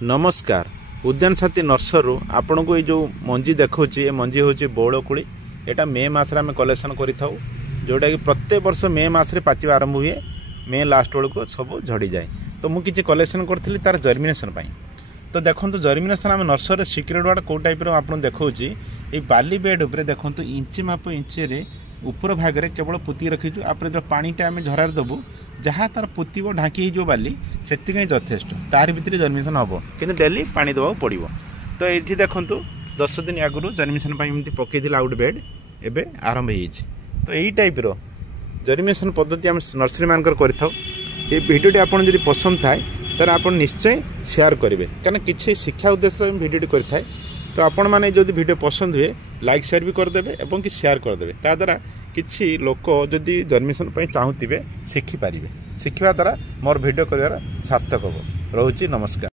नमस्कार उद्यान साथी नर्सरू आपण को जो मंजी देखा ये मंजी हूँ बौलकोड़ी यहाँ मे मसरे आम कलेक्शन करें जोटा कि प्रत्येक वर्ष मे मसरे पाचिबा आरंभ हुए मे लास्ट बेल को सब झड़ी जाए। तो मुझे कलेक्शन करी तार जर्मिनेशन तो देखो जर्मिनेशन आम नर्सरी सिक्रेट वार्ड कौ टाइप आप देखा ये बाली बेड उपर देखो इंची माप इंचे ऊपर भाग में केवल पुती रखीचु आप जो पानीटा आम झरार देवु जहाँ तार पुतब ढांकी हो बाली से यथेष्ट तार भितर जर्मिनेशन हम कि डेली पानी देवा पड़ो। तो ये देखूँ 10 दिन आगु जर्मिनेशन एमती पकई आउट बेड एवं आरंभ हो। तो यही टाइप जर्मिनेशन पद्धति आम नर्सरी मानकर करटे आपड़ी पसंद थाए तर आप निश्चय शेयर करेंगे कहीं किसी शिक्षा उद्देश्य भिडियो करें। तो आपण मैंने जो वीडियो पसंद हुए लाइक शेयर भी करदे और कि शेयर करदे ता द्वारा किसी लोक जदि जर्मिनेशन चाहूे शिखिपारे शिखा द्वारा मोर वीडियो कर सार्थक हो। रोची नमस्कार।